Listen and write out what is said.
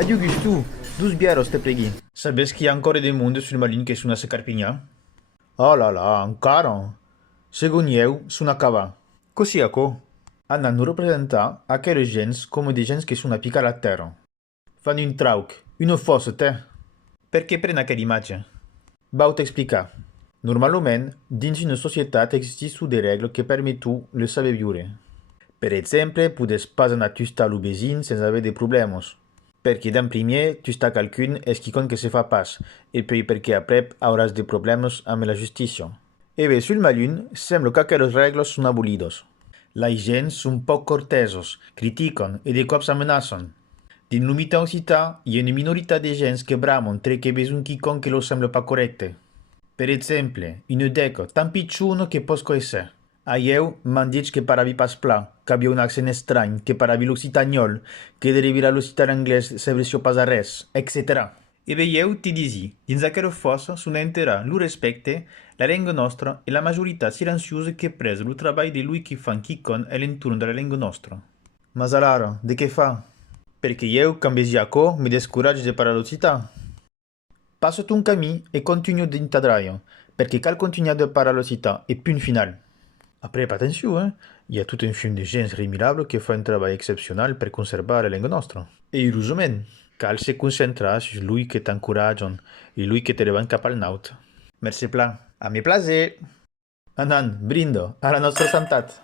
Adieu Gustu, dus bières te pregui. Sabes qu'il y a encore des mondes sul Malin che sono a se carpigna? Oh là là, ancora? Secondo io, sono a cava. Così a co? Hanno rappresentato aquelle gens come dei gens che sono a piccare a terra. Fanno un trauc, una fossa te. Perché prende aquella immagine? Vau t'explicar. Normalment, dins una societat existissu des règles que permetu le saber viure. Per exemple, pudes pas anar tusta lo vesin sense haver de problemos. Perquè d'en primer, tusta qualcun és quicon que se fa pas, e poi perquè aprep hauràs de problemes amb la justícia. E bé, sul malun, sembla que aquelles regles són abolidos. La gent són poc cortesos, critiquen e de cops amenacen. Din l'umitat occità, hi ha una minoritat de gens que bramon tre que besun quicon que lo sembla pas correcte. Per exemple, una deca tan picciuno che posco esse. A eu m'han dit que paravi pas pla, que havia un accent estrany, que paravi l'occitaniol, que derivira l'occitan anglès s'abrició pas a res, etc. E veieu ti disi, dins aquella fossa s'una entera lo respecte, la lingua nostra e la maggiorità silenciosa che presa lo treball de lui che fan quicon è l'entorno della lingua nostra. Ma Zalara, de che fa? Perché eu, cambesiaco, mi descoraggio de parlar l'occità. Passo un camí e continuo d'intadraio, perché cal continuare de parlar l'occità e punt final. Après, pas attention, hein? Il y a tout un film de gens formidables qui font un travail exceptionnel per conservare la lingua nostra. E iusament, cal se concentrar su lui che t'encoratgen e lui che te levant cap al naut. Merci pla. A mi plaser. Anan, brindo, a la nostra santat.